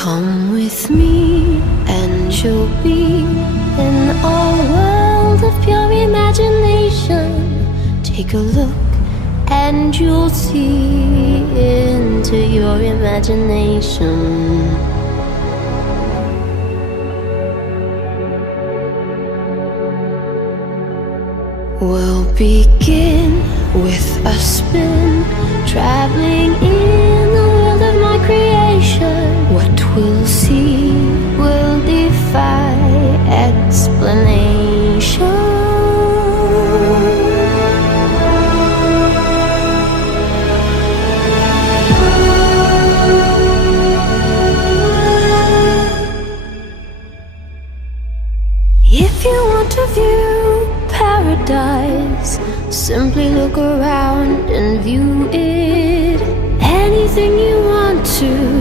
Come with me and you'll be in a world of pure imagination. Take a look and you'll see into your imagination. We'll begin with a spin, traveling in the world of my creation. What we'll see will defy explanation. If you want to view paradise, simply look around and view it. Anything you want to